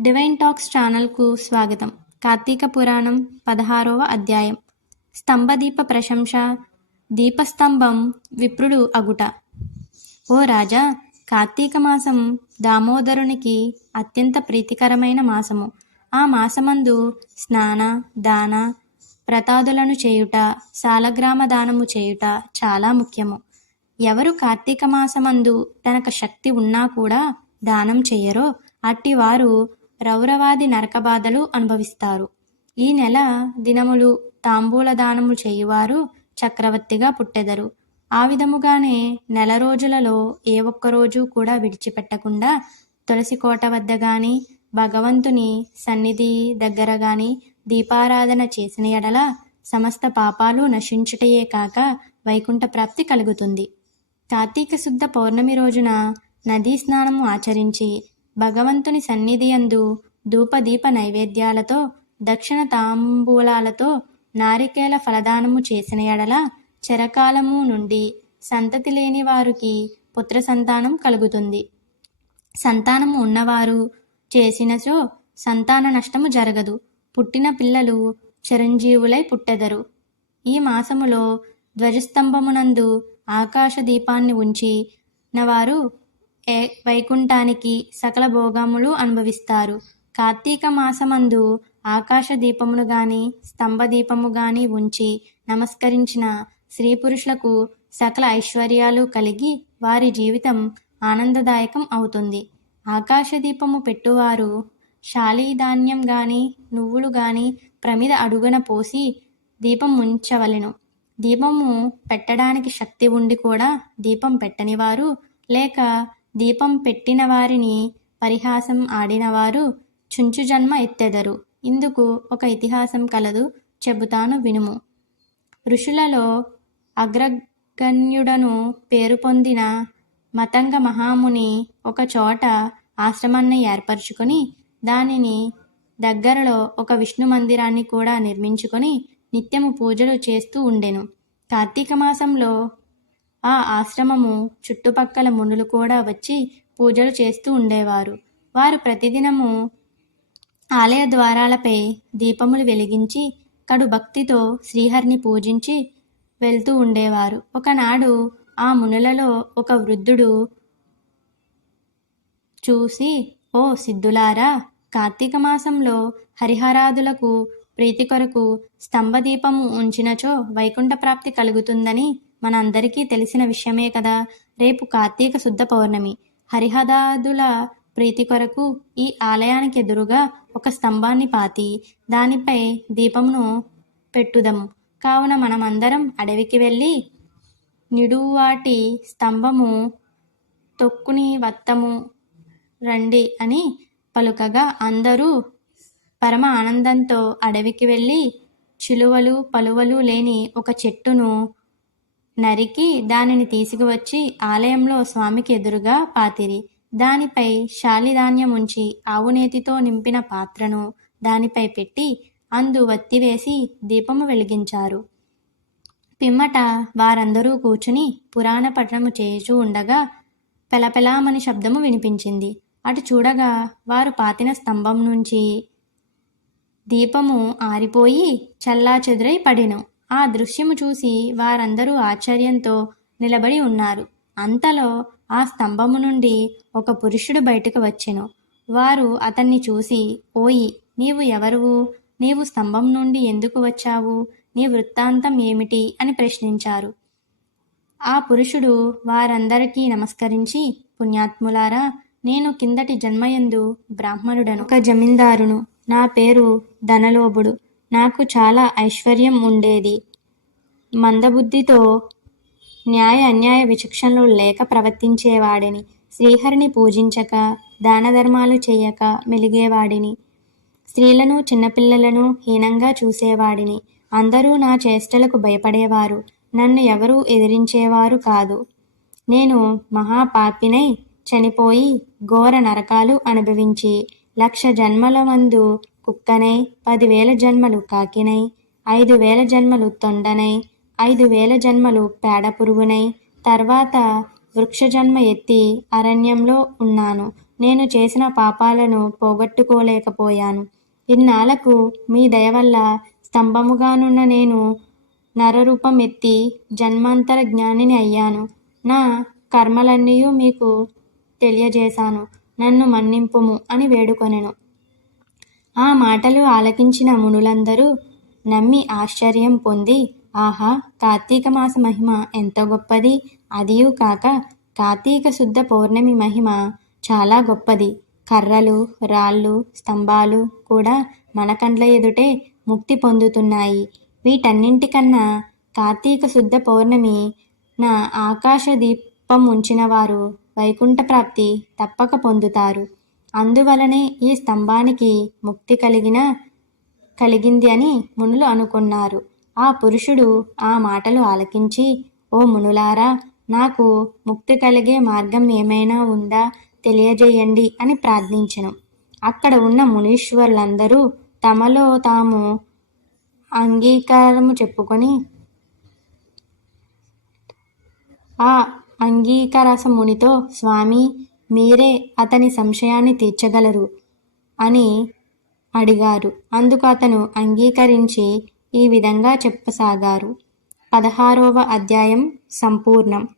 Divine talks ఛానల్కు స్వాగతం. కార్తీక పురాణం పదహారవ అధ్యాయం. స్తంభదీప ప్రశంస దీపస్తంభం విప్రుడు అగుట. ఓ రాజా కార్తీక మాసం దామోదరునికి అత్యంత ప్రీతికరమైన మాసము. ఆ మాసమందు స్నాన దాన ప్రతాదులను చేయుట సాలగ్రామ దానము చేయుట చాలా ముఖ్యము. ఎవరు కార్తీక మాసమందు తనకు శక్తి ఉన్నా కూడా దానం చేయరో అట్టివారు రౌరవాది నరకబాధలు అనుభవిస్తారు. ఈ నెల దినములు తాంబూల దానములు చేయువారు చక్రవర్తిగా పుట్టెదరు. ఆ విధముగానే నెల రోజులలో ఏ ఒక్క రోజు కూడా విడిచిపెట్టకుండా తులసి కోట వద్ద గాని భగవంతుని సన్నిధి దగ్గర గాని దీపారాధన చేసిన ఎడల సమస్త పాపాలు నశించుటయే కాక వైకుంఠ ప్రాప్తి కలుగుతుంది. కార్తీక శుద్ధ పౌర్ణమి రోజున నదీ స్నానము ఆచరించి భగవంతుని సన్నిధియందు ధూపదీప నైవేద్యాలతో దక్షిణ తాంబూలాలతో నారికేల ఫలదానము చేసిన ఎడల చిరకాలము నుండి సంతతి లేని వారికి పుత్ర సంతానం కలుగుతుంది. సంతానము ఉన్నవారు చేసినచో సంతాన నష్టము జరగదు. పుట్టిన పిల్లలు చిరంజీవులై పుట్టెదరు. ఈ మాసములో ధ్వజస్తంభమునందు ఆకాశ దీపాన్ని ఉంచి నవారు వైకుంఠానికి సకల భోగములు అనుభవిస్తారు. కార్తీక మాసమందు ఆకాశ దీపమును గాని స్తంభ దీపము గాని ఉంచి నమస్కరించిన స్త్రీ పురుషులకు సకల ఐశ్వర్యాలు కలిగి వారి జీవితం ఆనందదాయకం అవుతుంది. ఆకాశ దీపము పెట్టువారు శాలీధాన్యం గాని నువ్వులు గాని ప్రమిద అడుగున పోసి దీపం ఉంచవలెను. దీపము పెట్టడానికి శక్తి ఉండి కూడా దీపం పెట్టనివారు లేక దీపం పెట్టిన వారిని పరిహాసం ఆడినవారు చుంచు జన్మ ఎత్తెదరు. ఇందుకు ఒక ఇతిహాసం కలదు చెబుతాను వినుము. ఋషులలో అగ్రగణ్యుడను పేరు పొందిన మతంగ మహాముని ఒక చోట ఆశ్రమాన్ని ఏర్పరచుకొని దానిని దగ్గరలో ఒక విష్ణు మందిరాన్ని కూడా నిర్మించుకొని నిత్యము పూజలు చేస్తూ ఉండెను. కార్తీక మాసంలో ఆ ఆశ్రమము చుట్టుపక్కల మునులు కూడా వచ్చి పూజలు చేస్తూ ఉండేవారు. వారు ప్రతిదినము ఆలయ ద్వారాలపై దీపములు వెలిగించి కడు భక్తితో శ్రీహరిని పూజించి వెళ్తూ ఉండేవారు. ఒకనాడు ఆ మునులలో ఒక వృద్ధుడు చూసి ఓ సిద్ధులారా కార్తీక మాసంలో హరిహరాదులకు ప్రీతి కొరకు స్తంభదీపము ఉంచినచో వైకుంఠ ప్రాప్తి కలుగుతుందని మనందరికీ తెలిసిన విషయమే కదా. రేపు కార్తీక శుద్ధ పౌర్ణమి. హరిహదాదుల ప్రీతి కొరకు ఈ ఆలయానికి ఎదురుగా ఒక స్తంభాన్ని పాతి దానిపై దీపమును పెట్టుదము కావున మనమందరం అడవికి వెళ్ళి నిడువాటి స్తంభము తొక్కుని వత్తము రండి అని పలుకగా అందరూ పరమ ఆనందంతో అడవికి వెళ్ళి చిలువలు పలువలు లేని ఒక చెట్టును నరికి దానిని తీసుకువచ్చి ఆలయంలో స్వామికి ఎదురుగా పాతిరి. దానిపై శాలిధాన్యం ఉంచి ఆవునేతితో నింపిన పాత్రను దానిపై పెట్టి అందు వత్తివేసి దీపము వెలిగించారు. పిమ్మట వారందరూ కూర్చుని పురాణ పఠనము చేయుచూ ఉండగా పెలపెలామని శబ్దము వినిపించింది. అటు చూడగా వారు పాతిన స్తంభం నుంచి దీపము ఆరిపోయి చల్లా చెదురై పడిను. ఆ దృశ్యము చూసి వారందరూ ఆశ్చర్యంతో నిలబడి ఉన్నారు. అంతలో ఆ స్తంభము నుండి ఒక పురుషుడు బయటకు వచ్చెను. వారు అతన్ని చూసి ఓయి నీవు ఎవరువు? నీవు స్తంభం నుండి ఎందుకు వచ్చావు? నీ వృత్తాంతం ఏమిటి? అని ప్రశ్నించారు. ఆ పురుషుడు వారందరికీ నమస్కరించి పుణ్యాత్ములారా నేను కిందటి జన్మయందు బ్రాహ్మణుడను ఒక జమీందారును. నా పేరు ధనలోభుడు. నాకు చాలా ఐశ్వర్యం ఉండేది. మందబుద్ధితో న్యాయ అన్యాయ విచక్షణలు లేక ప్రవర్తించేవాడిని. శ్రీహరిని పూజించక దాన ధర్మాలు చేయక మెలిగేవాడిని. స్త్రీలను చిన్నపిల్లలను హీనంగా చూసేవాడిని. అందరూ నా చేష్టలకు భయపడేవారు. నన్ను ఎవరూ ఎదిరించేవారు కాదు. నేను మహాపాపినై చనిపోయి ఘోర నరకాలు అనుభవించి లక్ష జన్మల మందు కుక్కనై పదివేల జన్మలు కాకినై ఐదు వేల జన్మలు తొండనై ఐదు వేల జన్మలు పేడ పురుగునై తర్వాత వృక్ష జన్మ ఎత్తి అరణ్యంలో ఉన్నాను. నేను చేసిన పాపాలను పోగొట్టుకోలేకపోయాను. ఇన్నాళ్ళకు మీ దయ వల్ల స్తంభముగానున్న నేను నరరూపం ఎత్తి జన్మాంతర జ్ఞానిని అయ్యాను. నా కర్మలన్నీ మీకు తెలియజేశాను. నన్ను మన్నింపుము అని వేడుకొనెను. ఆ మాటలు ఆలకించిన మునులందరూ నమ్మి ఆశ్చర్యం పొంది ఆహా కార్తీక మాస మహిమ ఎంత గొప్పది! అదియూ కాక కార్తీక శుద్ధ పౌర్ణమి మహిమ చాలా గొప్పది. కర్రలు రాళ్ళు స్తంభాలు కూడా మన కండ్ల ఎదుటే ముక్తి పొందుతున్నాయి. వీటన్నింటికన్నా కార్తీక శుద్ధ పౌర్ణమి నా ఆకాశ దీపం ఉంచిన వారు వైకుంఠ ప్రాప్తి తప్పక పొందుతారు. అందువలనే ఈ స్తంభానికి ముక్తి కలిగిన కలిగింది అని మునులు అనుకున్నారు. ఆ పురుషుడు ఆ మాటలు ఆలకించి ఓ మునులారా నాకు ముక్తి కలిగే మార్గం ఏమైనా ఉందా? తెలియజేయండి అని ప్రార్థించను. అక్కడ ఉన్న మునీశ్వరులందరూ తమలో తాము అంగీకారము చెప్పుకొని ఆ అంగీకారస మునితో స్వామి మీరే అతని సంశయాన్ని తీర్చగలరు అని అడిగారు. అందుకు అతను అంగీకరించి ఈ విధంగా చెప్పసాగారు. పదహారవ అధ్యాయం సంపూర్ణం.